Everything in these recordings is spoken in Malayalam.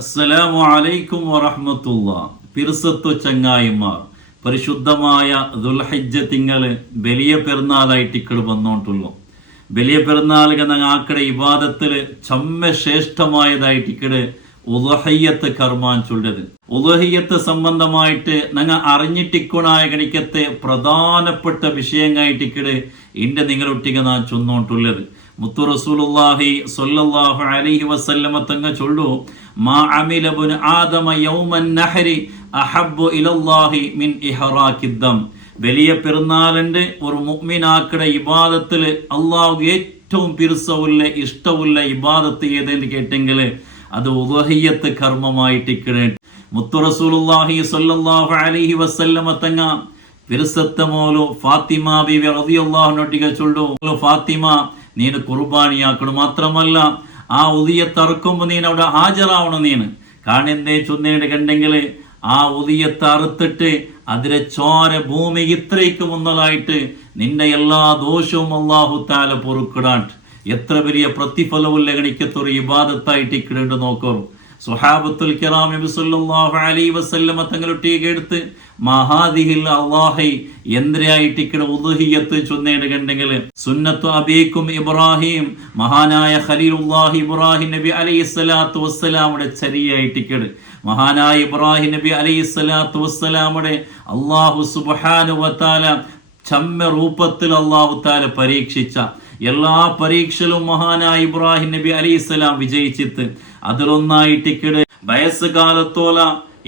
അസ്സലാമു അലൈക്കും വറഹ്മത്തുള്ളാഹി. പിർസത്തു ചങ്ങായിമാർ, പരിശുദ്ധമായ ദുൽഹിജ്ജ തിങ്കള് വലിയ പെരുന്നാളായിട്ട് ഇക്കട് വന്നോണ്ടുള്ളൂ. വലിയ പെരുന്നാൾ ആക്കടെ ഇബാദത്തില് ചമ്മ ശ്രേഷ്ഠമായതായിട്ട് ഇക്കട് ഉളുഹിയ്യത്ത് കർമാൻ ചൊല്ലത്. ഉളുഹിയ്യത്ത് സംബന്ധമായിട്ട് ഞങ്ങൾ അറിഞ്ഞിട്ടിക്കുണായ ഗണിക്കത്തെ പ്രധാനപ്പെട്ട വിഷയങ്ങളായിട്ട് ഇക്കട് ഇന്റെ നിങ്ങളൊട്ടിക നാൻ ചൊന്നോണ്ടുള്ളത്. മുത്തു റസൂലുള്ളാഹി സ്വല്ലല്ലാഹു അലൈഹി വസല്ലമ തങ്ങ ചൊല്ലു, മാ അമില ഇബ്നു ആദമ യൗമൻ നഹരി അഹബ്ബു ഇലല്ലാഹി മിൻ ഇഹ്റാഖിദ്ദം. വലിയ പെരുന്നാളിന്റെ ഒരു മുഅ്മിനാക്കടെ ഇബാദത്തില് അല്ലാഹു ഏറ്റവും പിർസവുള്ള ഇഷ്ടവുള്ള ഇബാദത്ത് ഏതെന്ന് കേട്ടെങ്കിൽ അത് ഉളുഹിയ്യത്ത് കർമ്മമായിട്ട് ഇക്കടെ. മുത്തു റസൂലുള്ളാഹി സ്വല്ലല്ലാഹു അലൈഹി വസല്ലമ തങ്ങ പിർസത്ത മോലു ഫാത്തിമ ബീവി റളിയല്ലാഹു അൻഹ ചൊല്ലു, ഫാത്തിമ നീന് കുർബാനിയാക്കണം, മാത്രമല്ല ആ ഉദിയത്ത് അറുക്കുമ്പോൾ നീൻ അവിടെ ഹാജരാവണം. നീന് കാണെന്തേ ചൊന്നേട് കണ്ടെങ്കിൽ ആ ഉദിയത്ത് അറുത്തിട്ട് അതിലെ ചോര ഭൂമി ഇത്രയ്ക്ക് മുന്നലായിട്ട് നിന്റെ എല്ലാ ദോഷവും അല്ലാഹു തആല പൊറുക്കിടാണ്ട് എത്ര വലിയ പ്രതിഫലമുള്ള ഗണിക്കത്തൊരു ഇബാദത്തായിട്ട് ഇക്കിടേണ്ട നോക്കൂ. സ്വഹാബത്തുൽ കിറാം നബി സല്ലല്ലാഹു അലൈഹി വസല്ലമ തങ്ങളൊട്ടിയെ എടുത്ത് മഹാദിഹിൽ അല്ലാഹി എന്തിനായിട്ട് ഇക്കട ഉളുഹിയ്യത്ത് ചൊന്നേട് കണ്ടെങ്കിൽ സുന്നത്തു അബീക്കും ഇബ്രാഹിം, മഹാനായ ഖലീലുല്ലാഹി ഇബ്രാഹിം നബി അലൈഹിസ്സലാത്തു വസ്സലാമുടെ ചരിയായിട്ട് ഇക്കട് മഹാനായ ഇബ്രാഹിം നബി അലൈഹിസ്സലാത്തു വസ്സലാമുടെ അല്ലാഹു സുബ്ഹാനഹു വ തആല ചമ്മ രൂപത്തിൽ അല്ലാഹു തആല പരീക്ഷിച്ച എല്ലാ പരീക്ഷയിലും മഹാനായ ഇബ്രാഹിം നബി അലൈഹിസ്സലാം വിജയിച്ചിട്ട് അതിലൊന്നായിട്ട് ഇക്കട് വയസ്സ് കാലത്തോല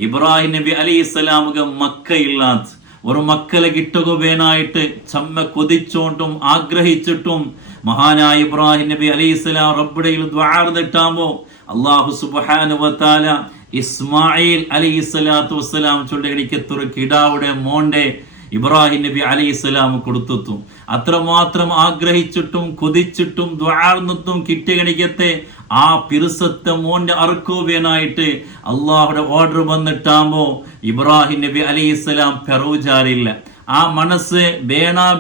ഇബ്രാഹിം നബി അലൈഹിസ്സലാമുക മക്കയില്ലാത്ത ഒരു മക്കളെ കിട്ടുകവേനായിട്ട് ചമ്മ കൊതിച്ചോണ്ടും ആഗ്രഹിച്ചിട്ടും മഹാനായ ഇബ്രാഹിം നബി അലൈഹിസ്സലാം റബ്ബിടയിൽ ദുആ ചെയ്തിട്ടാമ്പോ അല്ലാഹു സുബ്ഹാനഹു വ തആല ഇസ്മായിൽ അലൈഹിസ്സലാത്തു വസ്സലാം ചൊല്ലിക്കത്തൊരു കിടാവുടെ മോണ്ടെ ഇബ്രാഹിം നബി അലൈഹിസ്സലാം കൊടുത്തു. അത്രമാത്രം ആഗ്രഹിച്ചിട്ടും കൊതിച്ചിട്ടും ദ്വാർന്നിട്ടും കിട്ടിയ ഗണിക്കത്തെ ആ പിർസത്തെ മോന്റെ അറുക്കുവേനായിട്ട് അള്ളാഹുടെ ഓർഡർ വന്നിട്ടാകുമ്പോ ഇബ്രാഹിം നബി അലൈഹിസ്സലാം പെറവുചാരില്ല. ആ മനസ്സ്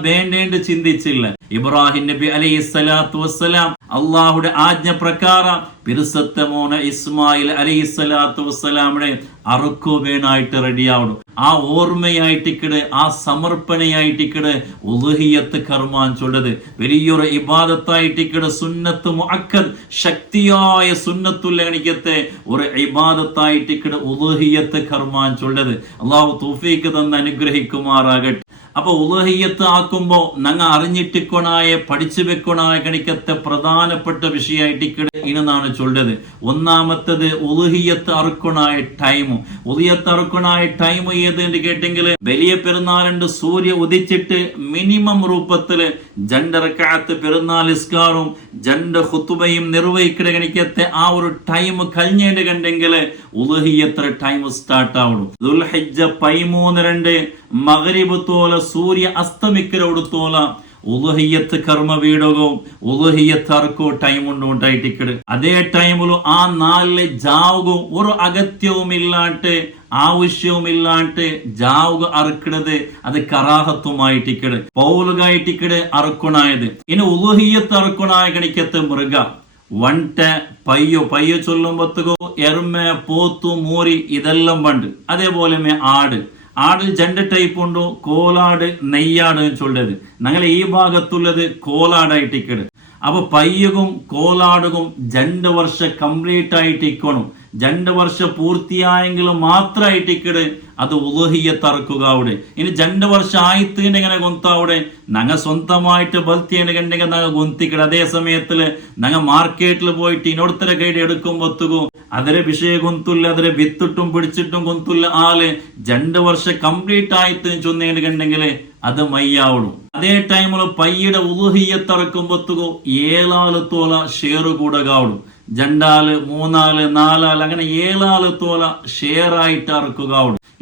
വേണ്ടേണ്ട് ചിന്തിച്ചില്ല. ഇബ്രാഹിം നബി അലൈഹിസ്സലാത്തു വസ്സലാം അള്ളാഹുടെ ആജ്ഞ പ്രകാരം പിർസത്തെ മോന ഇസ്മായിൽ അലൈഹിസ്സലാത്തു വസ്സലാമിനെ അറുക്കുവേനായിട്ട് റെഡിയാവണം. ആ ഓർമ്മയായിട്ടിക്കട് ആ സമർപ്പണയായിട്ടിക്കട് ഉളുഹിയ്യത്ത് കർമാൻ ചൊല്ലത് വലിയൊരു ഇബാദത്തായിട്ടിക്കട് സുന്നത്ത് മുഅക്കദ് ശക്തിയായ സുന്നത്തുൽ ഗണിക്കത്തെ ഒരു ഇബാദത്തായിട്ടിക്കട് ഉളുഹിയ്യത്ത് കർമാൻ ചൊല്ലത്. അല്ലാഹു തൗഫീഖ് തന്ന് അനുഗ്രഹിക്കുമാറാകട്ടെ. അപ്പൊ ഉളുഹിയ്യത്ത് ആക്കുമ്പോ ഞങ്ങൾ അറിഞ്ഞിട്ടിക്കൊണായ പഠിച്ചു വെക്കൊണായ ഗണിക്കത്തെ പ്രധാനപ്പെട്ട വിഷയമായിട്ടിക്കട് ഇനാണ് ചൊല്ലത്. ഒന്നാമത്തത് ഉളുഹിയ്യത്ത് അറുക്കൊണായ ടൈം. ഉളുഹിയ്യത്ത് അറുക്കൊണായ ടൈം ഏതെന്ന് കേട്ടെങ്കിൽ വലിയ പെരുന്നാളുണ്ട് സൂര്യ ഉദിച്ചിട്ട് മിനിമം രൂപത്തില് 2 റക്അത്ത് പെരുന്നാൾ നിസ്കാരവും 2 ഖുതുബയും നിർവഹിക്കണ ഗണിക്കത്തെ ആ ഒരു ടൈം കഴിഞ്ഞേണ്ട കണ്ടെങ്കിൽ ഉളുഹിയ്യത്ത് ടൈം സ്റ്റാർട്ട് ആവണം. ദുൽഹിജ്ജ 13 മഗ്രിബ് തോല സൂര്യ അസ്തമിക്കലോടുത്തോല ഉളുഹിയ്യത്ത് കർമ്മ വീടകവും ഉളുഹിയ്യത്ത് അർക്കോ ടൈം ഉണ്ടായിട്ടിക്കട്. അതേ ടൈമില് ആ 4 ജാവുകയും ഒരു അഗത്യവും ഇല്ലാണ്ട് ആവശ്യവുമില്ലാണ്ട് ജാവുക അറുക്കണത് അത് കറാഹത്തുമായിട്ടിക്കട് പൗലുകായിട്ടിക്കട് അറുക്കണായത്. ഇനി ഉളുഹിയ്യത്ത് അറുക്കണായ ഗണിക്കത്തെ മൃഗ വണ്ട പയ്യോ ചൊല്ലുമ്പോഴത്തേക്കോ എർമ പോത്തു മൂരി ഇതെല്ലാം പണ്ട്. അതേപോലെ ആടിൽ 2 ടൈപ്പ് ഉണ്ടോ, കോലാട് നെയ്യാട് ചൊല്ലത്. ഞങ്ങൾ ഈ ഭാഗത്തുള്ളത് കോലാടായിട്ടിക്കട്. അപ്പൊ പയ്യകും കോലാടുകും 2 വർഷം കംപ്ലീറ്റ് ആയിട്ട് ഇക്കണം. 2 വർഷം പൂർത്തിയായെങ്കിലും മാത്രമായിട്ടിക്കട് അത് ഉളുഹിയ്യത്ത് അറുക്കുക അവിടെ. ഇനി 2 വർഷം ആയിത്തിങ്ങനെ ഗൊന്താവിടെ ഞങ്ങൾ സ്വന്തമായിട്ട് ബൽത്തിയുണ്ടെങ്കിൽ ഞങ്ങൾ ഗൊന്തിക്കട്. അതേ സമയത്തില് ഞങ്ങൾ മാർക്കറ്റിൽ പോയിട്ട് ഇനോടത്തര കൈഡ് എടുക്കുമ്പോത്തുകോ അതിരെ വിഷയ ഗൊന്തുല്ല, അതിരെ വിത്തിട്ടും പിടിച്ചിട്ടും ഗൊന്തുല്ല ആള് 2 വർഷം കംപ്ലീറ്റ് ആയിട്ട് ചൊന്നേണ്ടെങ്കിൽ അത് മയ്യാവണം. അതേ ടൈമില് പയ്യുടെ ഉളുഹിയ്യത്ത് അറക്കുമ്പോത്തുകോ 7 തോല ഷെയർ കൂടകാവണം. 2 3 4 അങ്ങനെ 7 തോല ഷെയർ ആയിട്ട് അറക്കുക.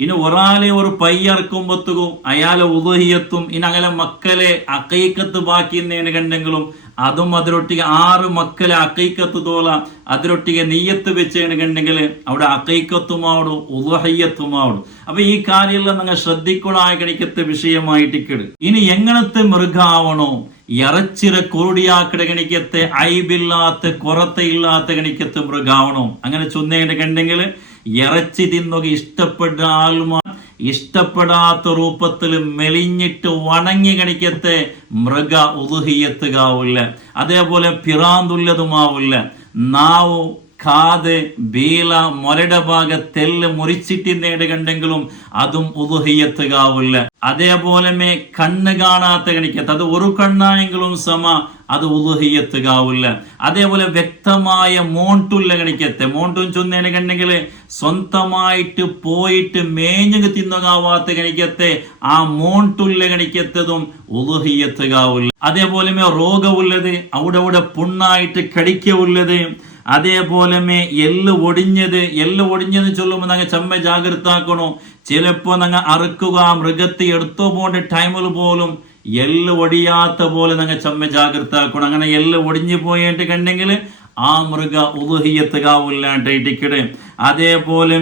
ഇനി ഒരാളെ ഒരു പയ്യറക്കുമ്പോത്തുകയും അയാളെ ഉളുഹിയ്യത്തും ഇനി അങ്ങനെ മക്കളെ അഖീഖത്ത് ബാക്കി കണ്ടെങ്കിലും അതും അതിരൊട്ടിಗೆ 6 മക്കളെ അക്കീക്കത്ത് തോല അതിരൊട്ടിಗೆ നീയത്ത് വെച്ചെങ്കിൽ അവിടെ അക്കീക്കത്തുമാവടും ഉളുഹിയ്യത്തുമാവടും. അപ്പൊ ഈ കാര്യമെല്ലാം നിങ്ങൾ ശ്രദ്ധിക്കണായ കണിക്കത്തെ വിഷയമായിട്ടിക്കട്. ഇനി എങ്ങനത്തെ മൃഗാവണോ ഇറച്ചിര കോടിയാക്കട ഗണിക്കത്തെ ഐബില്ലാത്ത കൊറത്തയില്ലാത്ത ഗണിക്കത്തെ മൃഗാവണോ അങ്ങനെ ചൊന്നേണ്ടെങ്കിൽ ഇറച്ചി തിന്നുക ഇഷ്ടപ്പെട്ട ആൾമാർ ഇഷ്ടപ്പെടാത്ത രൂപത്തിൽ മെലിഞ്ഞിട്ട് വണങ്ങി കണിക്കത്തെ മൃഗ ഉളുഹിയ്യത്തുകാവില്ല. അതേപോലെ പിറാന്തുള്ളതുമാവില്ല. നാവ് കാത് ബീല മൊരയുടെ ഭാഗ തെല്ല് മുറിച്ചിട്ടിന്നേട് കണ്ടെങ്കിലും അതും ഉളുഹിയ്യത്തുകാവില്ല. അതേപോലെ കണ്ണ് കാണാത്ത കണിക്കത്ത് അത് ഒരു കണ്ണായെങ്കിലും സമ അത് ഉളുഹിയ്യത്തുകാവില്ല. അതേപോലെ വ്യക്തമായ മോണ്ടുള്ള കണിക്കത്തെ മോണ്ടും ചൊന്നേനെ കണ്ടെങ്കിൽ സ്വന്തമായിട്ട് പോയിട്ട് മേഞ്ഞു തിന്നുകാവാത്ത കണിക്കത്തെ ആ മോണ്ടുള്ള കണിക്കത്തതും ഉളുഹിയ്യത്തുകാവില്ല. അതേപോലെ രോഗമുള്ളത് അവിടെ പുണ്ണായിട്ട് കടിക്കുള്ളത്. അതേപോലെ എല്ല് ഒടിഞ്ഞത് ചൊല്ലുമ്പോൾ ഞങ്ങൾ ചമ്മ ജാഗ്രതാക്കണോ. ചിലപ്പോ ഞങ്ങൾ അറുക്കുക മൃഗത്തെ എടുത്തോ പോകേണ്ട ടൈമിൽ പോലും എല്ല് ഒടിയാത്ത പോലെ ഞങ്ങൾ ചമ്മ ജാഗ്രതാക്കണം. അങ്ങനെ എല്ല് ഒടിഞ്ഞു പോയിട്ട് കണ്ടെങ്കിൽ ആ മൃഗ ഉളുഹിയ്യത്തുകാവില്ലാണ്ടിക്കട്. അതേപോലെ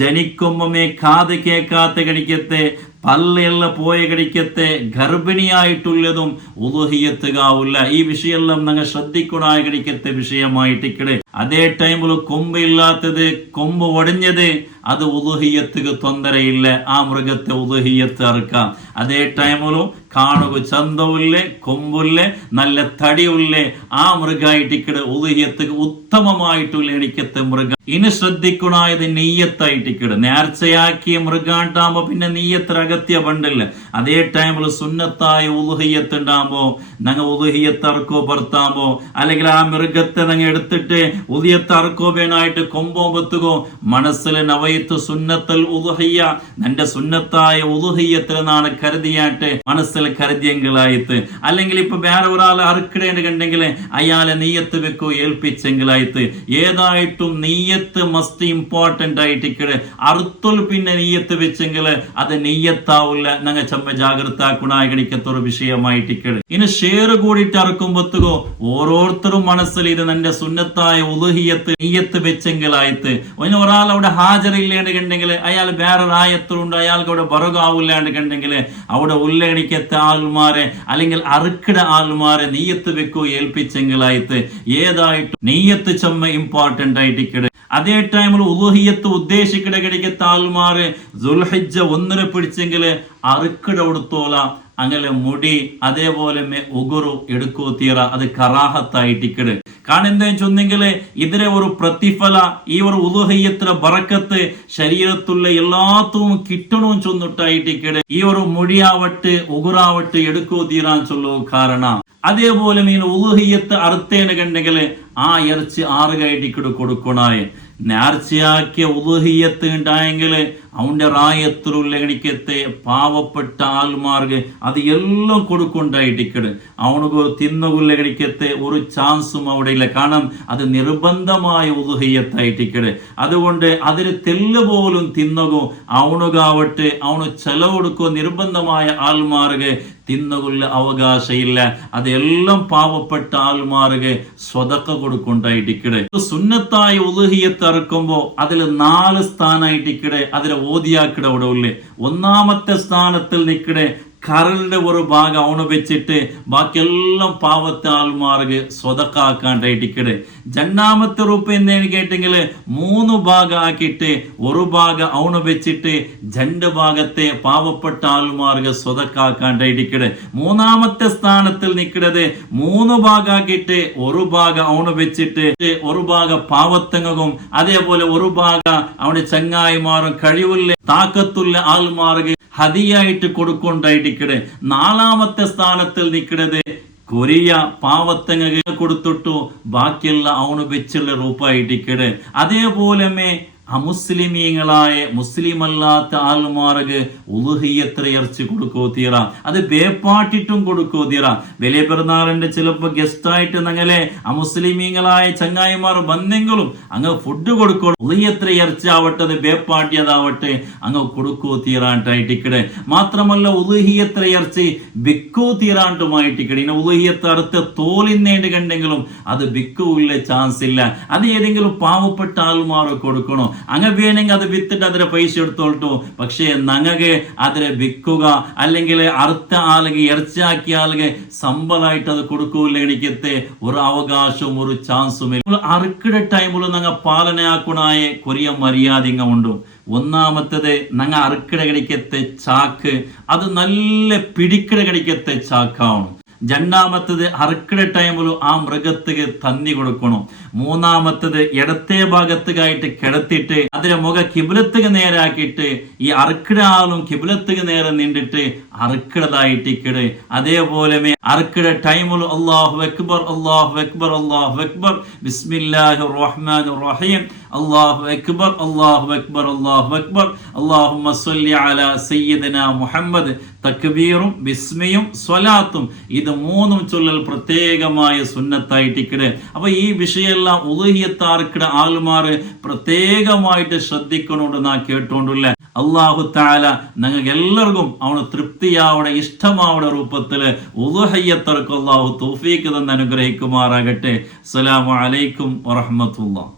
ജനിക്കുമ്പോ കാത് കേൾക്കാത്ത കടിക്കത്തെ പല്ലെല്ലാം പോയ കടിക്കത്തെ ഗർഭിണിയായിട്ടുള്ളതും ഉളുഹിയ്യത്തുകാവില്ല. ഈ വിഷയെല്ലാം ഞങ്ങൾ ശ്രദ്ധിക്കണായ കടിക്കത്തെ വിഷയമായിട്ടിക്കട്. അതേ ടൈമിൽ കൊമ്പ് ഇല്ലാത്തത് കൊമ്പ് ഒടിഞ്ഞത് അത് ഉളുഹിയ്യത്തുക്ക് തൊന്തരയില്ല. ആ മൃഗത്തെ ഉളുഹിയ്യത്ത് അറുക്കാം. അതേ ടൈമിലും കാണുക ചന്തവുല്ലേ കൊമ്പുല്ലേ നല്ല തടിയുള്ളേ ആ മൃഗമായിട്ടിക്കട് ഉളുഹിയ്യത്തുക്ക് ഉത്തമമായിട്ടുള്ള എണിക്കത്തെ മൃഗം. ഇനി ശ്രദ്ധിക്കണായത് നെയ്യത്തായിട്ടിക്കട്. നേർച്ചയാക്കിയ മൃഗാണ്ടാകുമ്പോ പിന്നെ നെയ്യത്ര അകത്യ പണ്ടില്ല. അതേ ടൈമിൽ സുന്നത്തായ ഉളുഹിയ്യത്ത് ഉണ്ടാകുമ്പോ ഞങ്ങൾ ഉളുഹിയ്യത്ത് അറക്കോ ഭർത്താകുമ്പോ അല്ലെങ്കിൽ ആ മൃഗത്തെ ഞങ്ങൾ എടുത്തിട്ട് ഉളിയത്ത് അറക്കോ വേണായിട്ട് കൊമ്പോ ബത്തുകോ മനസ്സിൽ നവയത്ത് സുന്നത്തൽ ഉളുഹിയ്യ നിന്റെ സുന്നത്തായ ഉളുഹിയ്യത്തിലെന്നാണ് കരുതിയായിട്ട് മനസ്സിൽ കരുതിയെങ്കിലായിട്ട്. അല്ലെങ്കിൽ ഇപ്പൊ വേറെ ഒരാളെ അറുക്കിടേണ്ട കണ്ടെങ്കിൽ അയാളെ നെയ്യത്ത് വെക്കോ ഏൽപ്പിച്ചെങ്കിലായിട്ട്. ഏതായിട്ടും നെയ്യത്ത് മസ്റ്റ് ഇമ്പോർട്ടന്റ് ആയിട്ടിക്കട്. അറുത്തുൽ പിന്നെ നെയ്യത്ത് വെച്ചെങ്കിൽ അത് നെയ്യത്താവില്ല. ഞങ്ങൾ ചമ്മ ജാഗ്രതാക്കുണായ കടിക്കത്തൊരു വിഷയമായിട്ടിക്കട്. ഇനി ഷെയർ കൂടിയിട്ട് അറുക്കുമ്പോത്തുകോ ഓരോരുത്തരും മനസ്സിൽ ഇത് നിന്റെ സുന്നത്തായ ഉളുഹിയ്യത്ത് നെയ്യത്ത് വെച്ചെങ്കിലായിട്ട്. ഇനി ഒരാൾ അവിടെ ഹാജറില്ലേണ്ട് കണ്ടെങ്കിൽ അയാൾ വേറെ റായത്തുണ്ട് അയാൾക്ക് അവിടെ ബറുകാവില്ലാണ്ട് കണ്ടെങ്കിൽ അവിടെ ഉള്ളെണിക്കത്തെ ആൾമാരെ അല്ലെങ്കിൽ അറുക്കിട ആൾമാരെ നെയ്യത്ത് വെക്കോ ഏൽപ്പിച്ചെങ്കിലായിട്ട്. ഏതായിട്ടും നെയ്യത്ത് ചമ്മ ഇമ്പോർട്ടന്റ് ആയിട്ടിക്കട്. അതേ ടൈമിൽ ഉളുഹിയ്യത്ത് ഉദ്ദേശിക്കട കടിക്കത്ത ആൾമാര് ദുൽഹിജ്ജ 1 പിടിച്ചെങ്കിൽ അറുക്കിട കൊടുത്തോല അങ്ങനെ മുടി അതേപോലെ ഉഗുറു എടുക്കോ തീറ അത് കറാഹത്തായിട്ടിക്കട്. കാരണം എന്താ ചൊന്നെങ്കിൽ ഇതിലെ ഒരു പ്രതിഫല ഈ ഒരു ഉളുഹിയ്യത്തിലെ ബറക്കത്ത് ശരീരത്തുള്ള എല്ലാത്തും കിട്ടണവും ചൊന്നിട്ടായിട്ടിക്കട്. ഈ ഒരു മുടിയാവട്ട് ഉഗുറാവട്ട് എടുക്കോ തീരാൻ ചൊല്ലോ കാരണം. അതേപോലെ ഉളുഹിയ്യത്ത് അറുത്തേന കണ്ടെങ്കിൽ ആ ഇറച്ചി 6 കൈട്ടിക്കട് കൊടുക്കണായ. നേർച്ചയാക്കിയ ഉളുഹിയ്യത്ത് ഉണ്ടായെങ്കിൽ അവന്റെ റായത്തിലുള്ള ഗണിക്കത്തെ പാവപ്പെട്ട ആൾമാർക്ക് അത് എല്ലാം കൊടുക്കൊണ്ടായിട്ടിക്കട്. അവനക്ക് തിന്നുകൊല്ല ഗണിക്കത്തെ ഒരു ചാൻസും അവിടെ ഇല്ല. കാരണം അത് നിർബന്ധമായ ഉളുഹിയ്യത്തായിട്ടിക്കട്. അതുകൊണ്ട് അതിന് തെല്ല് പോലും തിന്നുകോ അവനുകാവട്ടെ അവന് ചെലവ് കൊടുക്കോ നിർബന്ധമായ ആൾമാർക്ക് തിന്നുകൊല്ല അവകാശമില്ല. അതെല്ലാം പാവപ്പെട്ട ആൾമാർക്ക് സ്വതക്ക കൊടുക്കൊണ്ടായിട്ടിക്കട്. സുന്നത്തായ ഉളുഹിയ്യത്ത് ഇറക്കുമ്പോ അതിൽ 4 സ്ഥാനായിട്ടിക്കടെ അതിലെ ഓതിയാക്കിട അവിടെ ഉള്ളേ. 1ാമത്തെ സ്ഥാനത്തിൽ നിൽക്കടെ കരളിന്റെ ഒരു ഭാഗം അവണ് വെച്ചിട്ട് ബാക്കിയെല്ലാം പാവത്തെ ആൾമാർക്ക് സ്വതക്കാക്കാണ്ടായിട്ടിക്കടെ. 2ാമത്തെ റൂപ്പ് എന്തേന്ന് കേട്ടെങ്കിൽ 3 ഭാഗം ആക്കിയിട്ട് ഒരു ഭാഗം അവണ് വെച്ചിട്ട് 2 ഭാഗത്തെ പാവപ്പെട്ട ആൾമാർക്ക് സ്വതക്കാക്കാണ്ടായിട്ടിക്കടെ. 3ാമത്തെ സ്ഥാനത്തിൽ നിൽക്കുന്നത് 3 ഭാഗം ആക്കിയിട്ട് ഒരു ഭാഗം അവണ് വെച്ചിട്ട് ഒരു ഭാഗം പാവത്തങ്ങും അതേപോലെ ഒരു ഭാഗം അവന് ചങ്ങായിമാറും കഴിവില്ല താക്കത്തുള്ള ആൾമാർക്ക് ഹദിയായിട്ട് കൊടുക്കൊണ്ടായിട്ടിക്കടെ. 4ാമത്തെ സ്ഥാനത്തിൽ നിൽക്കുന്നത് കൊറിയ പാവത്തങ്ങ കൊടുത്തിട്ടു ബാക്കിയുള്ള അവന് വെച്ചുള്ള റൂപ്പായിട്ടിക്കടെ. അതേപോലെ അമുസ്ലിമീങ്ങളായ മുസ്ലിം അല്ലാത്ത ആൾമാർക്ക് ഉളുഹിയത്ത് ഇറച്ചി കൊടുക്കോ തീറ, അത് ബേപ്പാട്ടിട്ടും കൊടുക്കോ തീറ. വലിയ പെരുന്നാളിന്റെ ചിലപ്പോൾ ഗസ്റ്റായിട്ട് ഞങ്ങളെ അമുസ്ലിമീങ്ങളായ ചങ്ങായിമാർ വന്നെങ്കിലും അങ്ങ് ഫുഡ് കൊടുക്കോ. ഉളുഹിയത്ത് ഇറച്ചി ആവട്ടെ, അത് ബേപ്പാട്ടിയതാവട്ടെ, അങ്ങ് കൊടുക്കോ തീറാണ്ടായിട്ടിക്കടെ. മാത്രമല്ല ഉളുഹിയത്ത് ഇറച്ചി ബിക്കോ തീറാണ്ടുമായിട്ടിക്കടെ. ഇനി ഉളുഹിയത്ത് അറുത്ത് തോലിന്നേണ്ടി കണ്ടെങ്കിലും അത് ബിക്കുവില്ല, ചാൻസ് ഇല്ല. അത് ഏതെങ്കിലും പാവപ്പെട്ട ആൾമാർ കൊടുക്കണോ. അങ്ങ് വേണമെങ്കിൽ അത് വിത്തിട്ട് അതിന്റെ പൈസ എടുത്തോളട്ടു. പക്ഷേ ഞങ്ങൾക്ക് അതിനെ വിൽക്കുക അല്ലെങ്കിൽ അറുത്ത ആളുകൾ ഇറച്ചിയാക്കിയ ആളുകൾ സമ്പലായിട്ട് അത് കൊടുക്കൂല. എനിക്കത്തെ ഒരു അവകാശവും ഒരു ചാൻസും ഇല്ല. അറുക്കിട ടൈമിൽ ഞങ്ങൾ പാലനയാക്കുണായ കൊറിയ മര്യാദ ഉണ്ട്. ഒന്നാമത്തത് ഞങ്ങൾ അറുക്കിട കടിക്കത്തെ ചാക്ക് അത് നല്ല പിടിക്കിട കടിക്കത്തെ ചാക്കാവണം. രണ്ടാമത്തത് അറുക്കിട ടൈമിൽ ആ മൃഗത്തിന് തന്നി കൊടുക്കണം. മൂന്നാമത്തത് ഇടത്തെ ഭാഗത്തുകായിട്ട് കിടത്തിട്ട് അതിന്റെ മുഖ കിബിലത്തുക നേരാക്കിയിട്ട് ഈ അറുക്കിട ആളും കിബിലത്തുക നേരെ നീണ്ടിട്ട് അറുക്കിടതായിട്ടിക്കട്. അതേപോലെ അറുക്കിട ടൈമിൽ അല്ലാഹു അക്ബർ അല്ലാഹു അക്ബർ അല്ലാഹു അക്ബർ ബിസ്മില്ലാഹിർ റഹ്മാനിർ റഹീം അല്ലാഹു അക്ബർ അല്ലാഹു അക്ബർ അല്ലാഹു അക്ബർ അല്ലാഹുമ്മ സ്വല്ലി അലാ സയ്യിദിനാ മുഹമ്മദ് തക്ബീറും ബിസ്മിയും സ്വലാത്തും, ഇത് മൂന്നും ചൊല്ലൽ പ്രത്യേകമായ സുന്നത്തായിട്ടിക്കട്. അപ്പൊ ഈ വിഷയെല്ലാം ഉളുഹിയത്താർക്കിട ആൾമാർ പ്രത്യേകമായിട്ട് ശ്രദ്ധിക്കണോണ്ട് നാ കേട്ടോണ്ടില്ല. അല്ലാഹു തആല ഞങ്ങൾക്ക് എല്ലാവർക്കും അവന് തൃപ്തിയാവണ ഇഷ്ടമാവണ രൂപത്തില് ഉളുഹിയത്തർക്ക് അല്ലാഹു തൗഫീഖ് തന്ന് അനുഗ്രഹിക്കുമാറാകട്ടെ. അസ്സലാമു അലൈക്കും വറഹ്മത്തുള്ളാഹി.